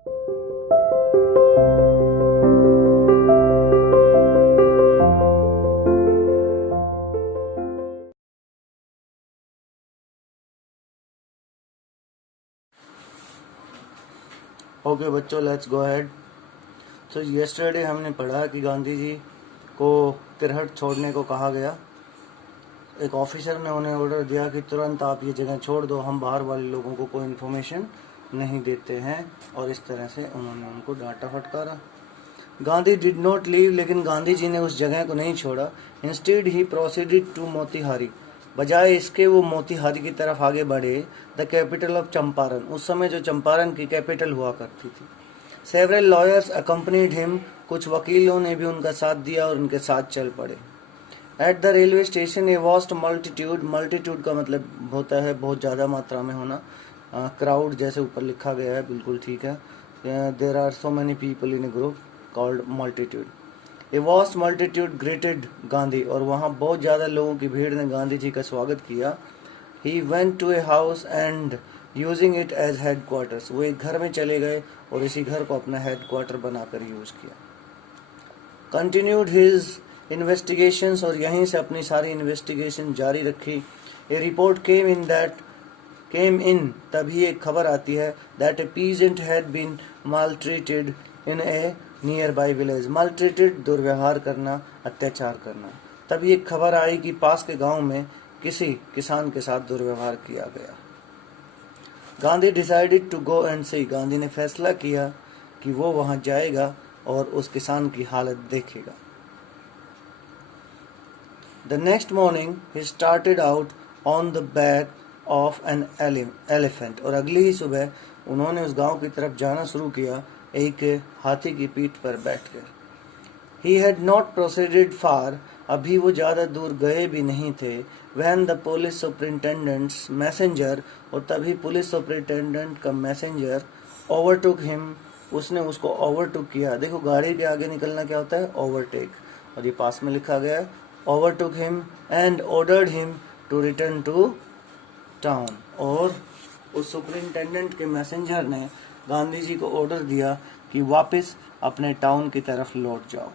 Okay बच्चों, let's go ahead. तो yesterday हमने पढ़ा कि गांधी जी को तिरहट छोड़ने को कहा गया। एक ऑफिसर ने उन्हें ऑर्डर दिया कि तुरंत आप ये जगह छोड़ दो, हम बाहर वाले लोगों को कोई इन्फॉर्मेशन नहीं देते हैं, और इस तरह से उन्होंने उनको डांटा फटकारा। गांधी डिड नॉट लीव, लेकिन गांधी जी ने उस जगह को नहीं छोड़ा। Instead he proceeded to Motihari, बजाय इसके वो मोतिहारी की तरफ आगे बढ़े, द कैपिटल ऑफ चंपारण, उस समय जो चंपारण की कैपिटल हुआ करती थी। सेवरल लॉयर्स अकम्पनीड हिम, कुछ वकीलों ने भी उनका साथ दिया और उनके साथ चल पड़े। At the railway station A vast multitude, multitude का मतलब होता है बहुत ज़्यादा मात्रा में होना, क्राउड जैसे ऊपर लिखा गया है, बिल्कुल ठीक है। There are so many people in a group called multitude. A vast multitude greeted Gandhi, और वहाँ बहुत ज़्यादा लोगों की भीड़ ने गांधी जी का स्वागत किया। He went to a house and using it as headquarters, वो एक घर में चले गए और इसी घर को अपना हेड क्वार्टर बनाकर यूज किया। कंटिन्यूड हिज इन्वेस्टिगेशंस, और यहीं से अपनी सारी इन्वेस्टिगेशन जारी रखी। ए रिपोर्ट केम इन, तभी एक खबर आती है, that a peasant had been maltreated in a nearby village. Maltreated, दुर्व्यवहार करना, अत्याचार करना। तभी एक खबर आई कि पास के गांव में किसी किसान के साथ दुर्व्यवहार किया गया। Gandhi decided to go and see, Gandhi ने फैसला किया कि वो वहां जाएगा और उस किसान की हालत देखेगा। The next morning he started out on the back of an elephant, और अगली ही सुबह उन्होंने उस गांव की तरफ जाना शुरू किया एक हाथी की पीठ पर बैठकर। He had not proceeded far, अभी वो ज़्यादा दूर गए भी नहीं थे। When the police superintendent's messenger, और तभी पुलिस सुपरिटेंडेंट का मैसेंजर overtook him, उसने उसको ओवरटेक किया। देखो गाड़ी के आगे निकलना क्या होता है, ओवरटेक, और ये पास में लिखा गया है, overtook him and ordered him to return to town, और उस सुपरिटेंडेंट के मैसेंजर ने गांधी जी को ऑर्डर दिया कि वापस अपने टाउन की तरफ लौट जाओ।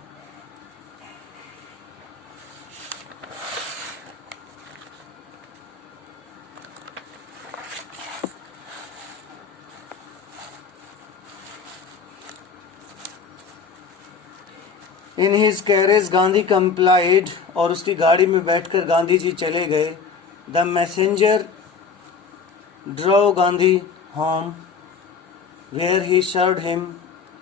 In his carriage Gandhi complied, और उसकी गाड़ी में बैठकर गांधी जी चले गए। The messenger drove Gandhi home where he served him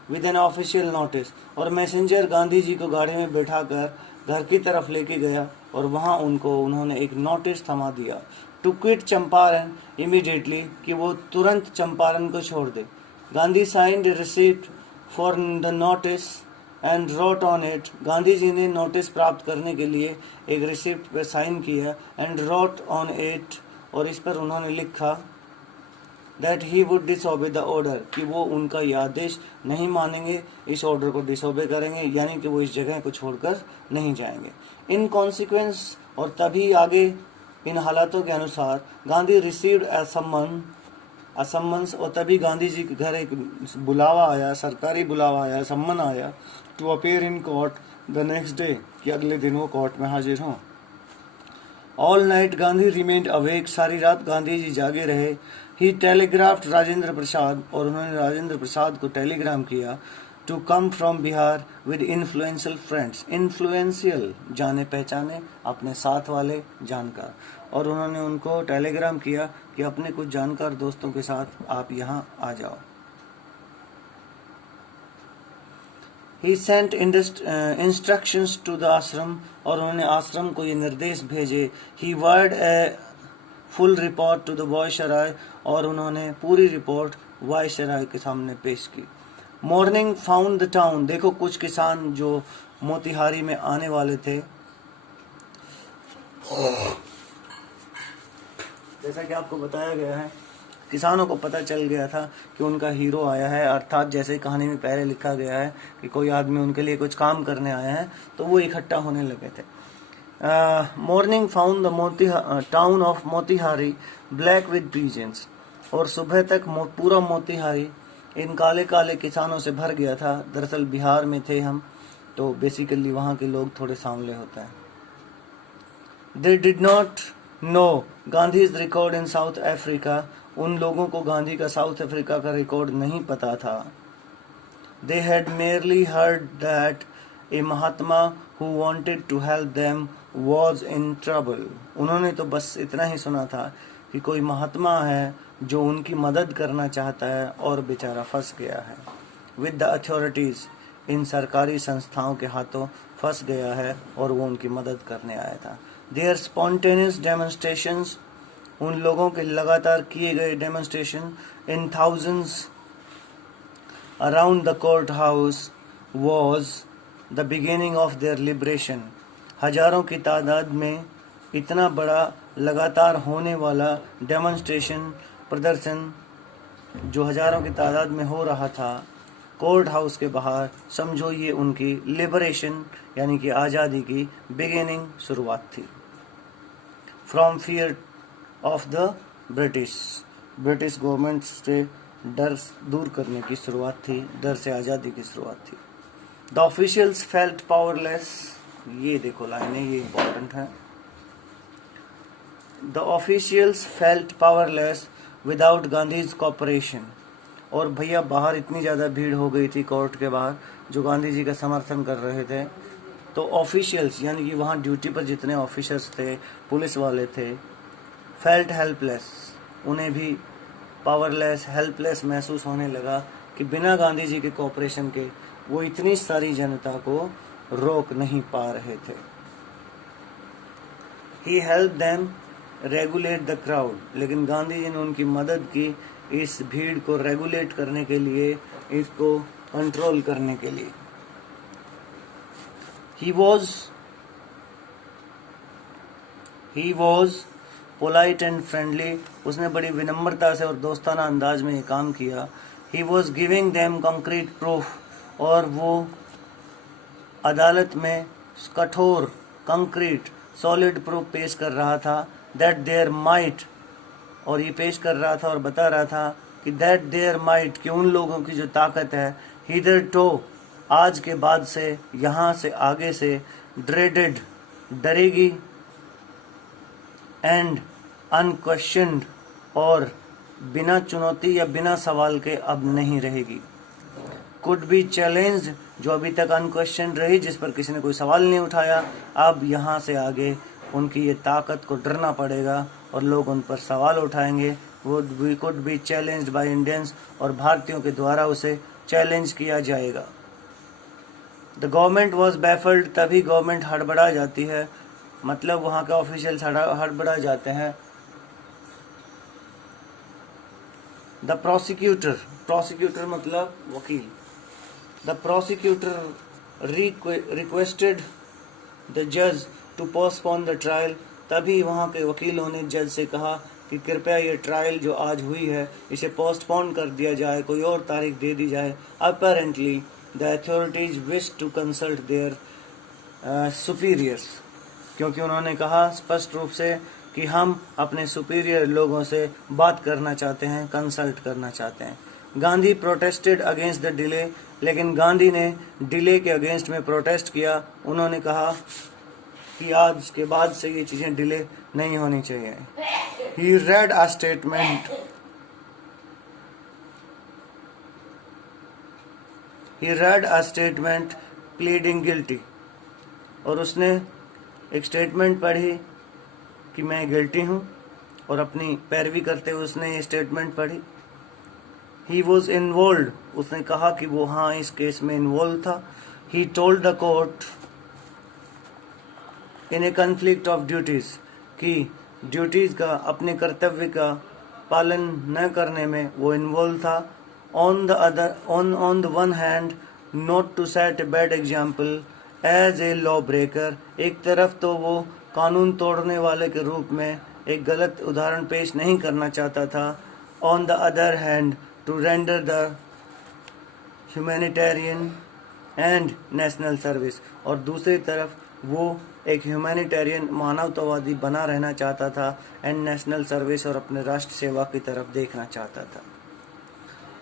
with an official notice, और मैसेंजर गांधी जी को गाड़ी में बैठाकर घर की तरफ लेके गया और वहां उन्होंने एक नोटिस थमा दिया। टू क्विट चंपारण इमीडिएटली, कि वो तुरंत चंपारण को छोड़ दे। Gandhi signed receipt for the notice and wrote on it, Gandhi ji ने नोटिस प्राप्त करने के लिए एक रिसिप्ट पर साइन किया, एंड रोट ऑन इट, और इस पर उन्होंने लिखा that he would disobey the order, कि वो उनका यह आदेश नहीं मानेंगे, इस ऑर्डर को डिसओबे करेंगे, यानी कि वो इस जगह को छोड़कर नहीं जाएंगे। इन कॉन्सिक्वेंस, और तभी आगे इन हालातों के अनुसार गांधी रिसीव्ड ए समन्स, और तभी गांधी जी के घर एक बुलावा आया, सरकारी बुलावा आया, सम्मन आया, to appear in court the next day, कि अगले दिन वो कोर्ट में हाजिर हों। All night Gandhi remained awake, सारी रात गांधी जी जागे रहे। ही टेलीग्राफ्ड राजेंद्र प्रसाद, और उन्होंने राजेंद्र प्रसाद को टेलीग्राम किया, to come from Bihar with influential friends, influential जाने पहचाने, अपने साथ वाले जानकार, और उन्होंने उनको टेलीग्राम किया कि अपने कुछ जानकार दोस्तों के साथ आप यहाँ आ जाओ। He sent instructions to the आश्रम, और उन्होंने आश्रम को ये निर्देश भेजे। He wired a full report to the viceroy, और उन्होंने पूरी रिपोर्ट वायसराय के सामने पेश की। Morning found the town, देखो कुछ किसान जो मोतिहारी में आने वाले थे, जैसा कि आपको बताया गया है, किसानों को पता चल गया था कि उनका हीरो आया है, अर्थात जैसे कहानी में पहले लिखा गया है कि कोई आदमी उनके लिए कुछ काम करने आया है, तो वो इकट्ठा होने लगे थे। Morning found the town of Motihari black with peasants, और सुबह तक पूरा मोतिहारी इन काले काले किसानों से भर गया था। दरअसल बिहार में थे हम, तो बेसिकली वहाँ के लोग थोड़े सांवले होते हैं। They did not know Gandhi's record in South Africa. उन लोगों को गांधी का साउथ अफ्रीका का रिकॉर्ड नहीं पता था। They had merely heard that a Mahatma who wanted to help them was in trouble. उन्होंने तो बस इतना ही सुना था कि कोई महात्मा है जो उनकी मदद करना चाहता है और बेचारा फंस गया है। With the authorities, इन सरकारी संस्थाओं के हाथों फंस गया है और वो उनकी मदद करने आया था। Their spontaneous demonstrations, उन लोगों के लगातार किए गए demonstration in thousands around the courthouse was the beginning of their liberation. हजारों की तादाद में इतना बड़ा लगातार होने वाला डेमोन्स्ट्रेशन, प्रदर्शन जो हजारों की तादाद में हो रहा था कोर्ट हाउस के बाहर, समझो ये उनकी लिबरेशन यानी कि आज़ादी की बिगिनिंग, शुरुआत थी। From fear of the British government से डर दूर करने की शुरुआत थी, डर से आज़ादी की शुरुआत थी। द ऑफिशियल्स फेल्ट पावरलेस, ये देखो लाइनें, ये इंपॉर्टेंट है। The officials felt powerless without Gandhi's cooperation. और भैया बाहर इतनी ज़्यादा भीड़ हो गई थी कोर्ट के बाहर जो गांधी जी का समर्थन कर रहे थे, तो ऑफिशियल्स यानी कि वहाँ ड्यूटी पर जितने ऑफिसर्स थे, पुलिस वाले थे, फेल्ट हेल्पलेस, उन्हें भी पावरलेस, हेल्पलेस महसूस होने लगा कि बिना गांधी जी के कोऑपरेशन के वो इतनी सारी जनता को रोक नहीं पा रहे थे। He help them regulate the crowd, लेकिन गांधी जी ने उनकी मदद की इस भीड़ को रेगुलेट करने के लिए, इसको कंट्रोल करने के लिए। He was polite and friendly, उसने बड़ी विनम्रता से और दोस्ताना अंदाज में ये काम किया। He was giving them concrete proof, और वो अदालत में कठोर, कंक्रीट, सॉलिड प्रूफ पेश कर रहा था। दैट देयर माइट, और ये पेश कर रहा था और बता रहा था कि दैट देयर माइट, कि उन लोगों की जो ताकत है, हिदर टो, आज के बाद से, यहाँ से आगे से, ड्रेडेड, डरेगी, एंड अनक्वेश्चनड, और बिना चुनौती या बिना सवाल के अब नहीं रहेगी। कुड बी चैलेंज्ड, जो अभी तक अनक्वेश्चन रही, जिस पर किसी ने कोई सवाल नहीं उठाया, अब यहाँ से आगे उनकी ये ताकत को डरना पड़ेगा और लोग उन पर सवाल उठाएंगे। वो could be challenged by Indians, और भारतीयों के द्वारा उसे चैलेंज किया जाएगा। द गवर्नमेंट वॉज बैफल्ड, तभी गवर्नमेंट हड़बड़ा जाती है, मतलब वहाँ के ऑफिशियल्स हड़बड़ा जाते हैं। द प्रोसिक्यूटर मतलब वकील। द प्रोसिक्यूटर रिक्वेस्टेड द जज टू पोस्टपोन द ट्रायल, तभी वहाँ के वकीलों ने जज से कहा कि कृपया ये ट्रायल जो आज हुई है इसे पोस्टपोन कर दिया जाए, कोई और तारीख दे दी जाए। Apparently the authorities wish to consult their superiors, क्योंकि उन्होंने कहा स्पष्ट रूप से कि हम अपने सुपीरियर लोगों से बात करना चाहते हैं, कंसल्ट करना चाहते हैं। Gandhi protested against the delay, लेकिन गांधी ने डिले के अगेंस्ट में प्रोटेस्ट किया। उन्होंने कहा कि आज के बाद से ये चीज़ें डिले नहीं होनी चाहिए। He read a statement pleading guilty, और उसने एक स्टेटमेंट पढ़ी कि मैं गिल्टी हूँ, और अपनी पैरवी करते हुए उसने ये स्टेटमेंट पढ़ी। ही वॉज इन्वॉल्व, उसने कहा कि वो हाँ इस केस में इन्वॉल्व था। He told the court in A conflict of duties, कि ड्यूटीज का, अपने कर्तव्य का पालन न करने में वो इन्वॉल्व था। On the one hand not to set a bad example as a lawbreaker, एक तरफ तो वो कानून तोड़ने वाले के रूप में एक गलत उदाहरण पेश नहीं करना चाहता था। On the other hand to render the humanitarian and national service, और दूसरी तरफ वो एक ह्यूमैनिटेरियन, मानवतावादी बना रहना चाहता था, एंड नेशनल सर्विस, और अपने राष्ट्र सेवा की तरफ देखना चाहता था।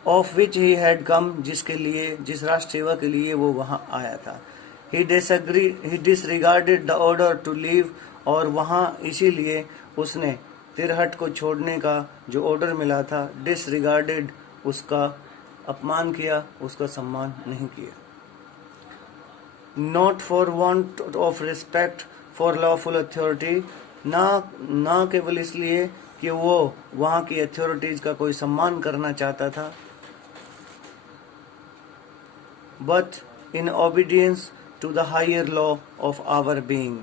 Of which he had come, जिसके लिए, जिस राष्ट्र सेवा के लिए वो वहां आया था। He disregarded the order to leave, और वहां इसीलिए उसने तिरहट को छोड़ने का जो ऑर्डर मिला था, डिसरिगार्डेड, उसका अपमान किया, उसका सम्मान नहीं किया। Not for want of respect for lawful authority, ना केवल इसलिए कि वो वहां की अथॉरिटीज का कोई सम्मान करना चाहता था, but in obedience to the higher law of our being,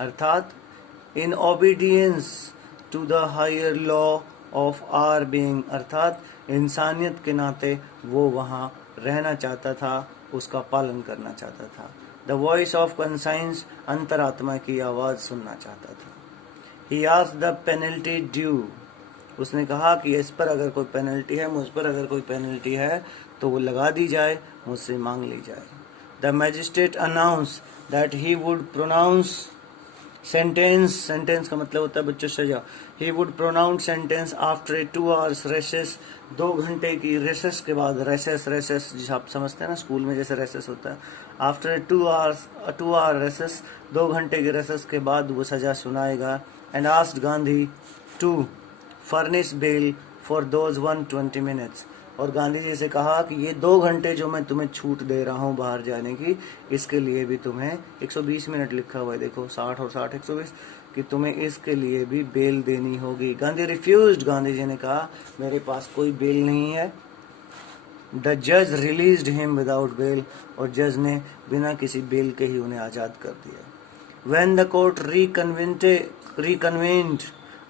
अर्थात in obedience to the higher law of our being, अर्थात इंसानियत के नाते वो वहाँ रहना चाहता था, उसका पालन करना चाहता था। द वॉइस ऑफ कंसाइंस, अंतरात्मा की आवाज़ सुनना चाहता था। He asked the penalty due, उसने कहा कि इस पर अगर कोई पेनल्टी है, मुझ पर अगर कोई पेनल्टी है तो वो लगा दी जाए, मुझसे मांग ली जाए। The magistrate announce that he would pronounce sentence, sentence का मतलब होता है बच्चों सजा। He would pronounce sentence after 2 hours recess, 2 घंटे की रेसेस के बाद, रेसेस जिसे आप समझते हैं ना स्कूल में जैसे रेसेस होता है, आफ्टर 2 hour रेसेस, 2 घंटे की रेसेस के बाद वो सजा सुनाएगा। And asked Gandhi to furnish bail for those 120 minutes, और गांधी जी से कहा कि ये 2 घंटे जो मैं तुम्हें छूट दे रहा हूँ बाहर जाने की, इसके लिए भी तुम्हें 120 मिनट लिखा हुआ है, देखो 60 और 60 120, कि तुम्हें इसके लिए भी बेल देनी होगी। गांधी रिफ्यूज्ड, गांधी जी ने कहा मेरे पास कोई बेल नहीं है। द जज रिलीज्ड हिम विदाउट बेल, और जज ने बिना किसी बेल के ही उन्हें आज़ाद कर दिया। व्हेन द कोर्ट रिकन्वेंड,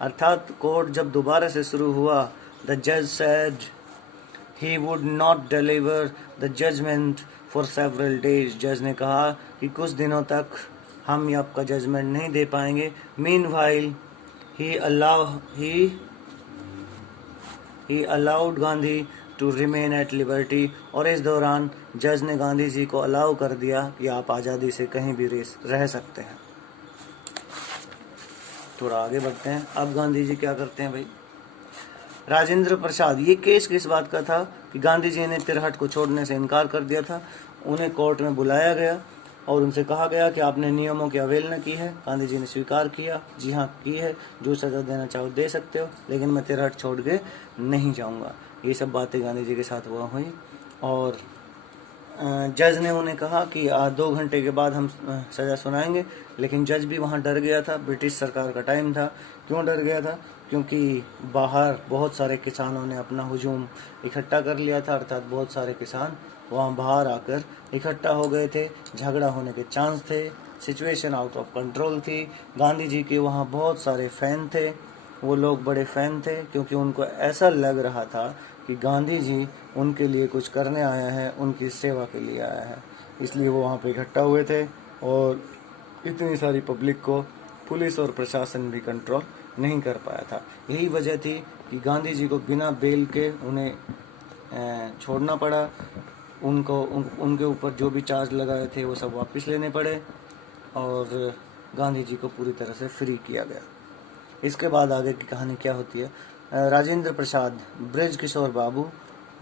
अर्थात कोर्ट जब दोबारा से शुरू हुआ, द जज said he would not deliver the judgment for several days, जज ने कहा कि कुछ दिनों तक हम आपका जजमेंट नहीं दे पाएंगे। meanwhile he allowed Gandhi to remain at liberty, और इस दौरान जज ने गांधी जी को अलाउ कर दिया कि आप आज़ादी से कहीं भी रह सकते हैं। थोड़ा आगे बढ़ते हैं। अब गांधी जी क्या करते हैं भाई, राजेंद्र प्रसाद, ये केस किस बात का था कि गांधी जी ने तिरहट को छोड़ने से इनकार कर दिया था। उन्हें कोर्ट में बुलाया गया और उनसे कहा गया कि आपने नियमों की अवहेलना की है। गांधी जी ने स्वीकार किया, जी हाँ की है, जो सज़ा देना चाहो दे सकते हो, लेकिन मैं तिरहट छोड़ के नहीं जाऊँगा। ये सब बातें गांधी जी के साथ हुई, और जज ने उन्हें कहा कि 2 घंटे के बाद हम सज़ा सुनाएंगे, लेकिन जज भी वहाँ डर गया था। ब्रिटिश सरकार का टाइम था। क्यों डर गया था? क्योंकि बाहर बहुत सारे किसानों ने अपना हुजूम इकट्ठा कर लिया था, अर्थात बहुत सारे किसान वहाँ बाहर आकर इकट्ठा हो गए थे, झगड़ा होने के चांस थे, सिचुएशन आउट ऑफ कंट्रोल थी। गांधी जी के वहाँ बहुत सारे फ़ैन थे, वो लोग बड़े फ़ैन थे, क्योंकि उनको ऐसा लग रहा था कि गांधी जी उनके लिए कुछ करने आया है, उनकी सेवा के लिए आया है, इसलिए वो वहाँ पे इकट्ठा हुए थे। और इतनी सारी पब्लिक को पुलिस और प्रशासन भी कंट्रोल नहीं कर पाया था। यही वजह थी कि गांधी जी को बिना बेल के उन्हें छोड़ना पड़ा। उनके ऊपर जो भी चार्ज लगाए थे वो सब वापस लेने पड़े, और गांधी जी को पूरी तरह से फ्री किया गया। इसके बाद आगे की कहानी क्या होती है। राजेंद्र प्रसाद, ब्रज किशोर बाबू,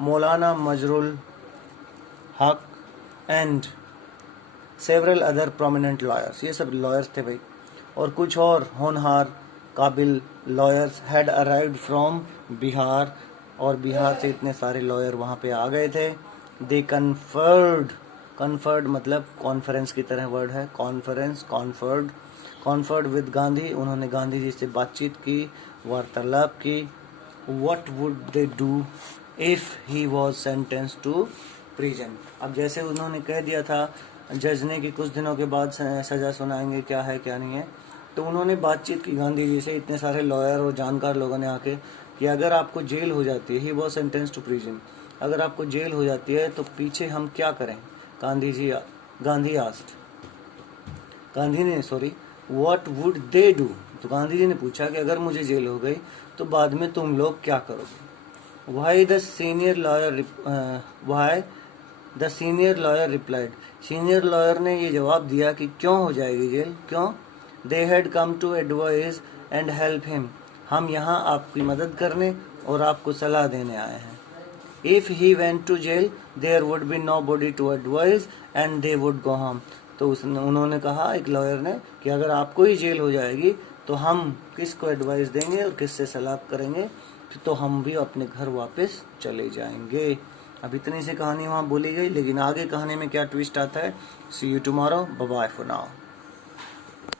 मौलाना मजरुल हक and several other prominent lawyers, ये सब लॉयर्स थे भाई, और कुछ और होनहार काबिल lawyers had arrived from Bihar, और बिहार से इतने सारे लॉयर वहाँ पे आ गए थे। दे कन्फर्ड मतलब कॉन्फ्रेंस की तरह वर्ड है, कॉन्फर्ड विद गांधी, उन्होंने गांधी जी से बातचीत की, वार्तालाप की। What would they do if he was sentence to prison, अब जैसे उन्होंने कह दिया था जज ने कि कुछ दिनों के बाद सज़ा सुनाएंगे, क्या है क्या नहीं है, तो उन्होंने बातचीत की गांधी जी से, इतने सारे लॉयर और जानकार लोगों ने आके, कि अगर आपको जेल हो जाती है, he was sentence to prison, अगर आपको जेल हो जाती है तो पीछे हम क्या करें। व्हाट वुड दे डू, तो गांधी जी ने पूछा कि अगर मुझे जेल हो गई तो बाद में तुम लोग क्या करोगे। Why the senior lawyer replied, senior lawyer ने ये जवाब दिया कि क्यों हो जाएगी जेल, क्यों। They had come to advise and help him, हम यहाँ आपकी मदद करने और आपको सलाह देने आए हैं। If he went to jail, there would be nobody to advise and they would go home. तो उन्होंने कहा, एक लॉयर ने, कि अगर आपको ही जेल हो जाएगी तो हम किसको एडवाइस देंगे और किससे सलाह करेंगे, तो हम भी अपने घर वापस चले जाएंगे। अब इतनी सी कहानी वहाँ बोली गई, लेकिन आगे कहानी में क्या ट्विस्ट आता है, see you tomorrow, bye bye for now.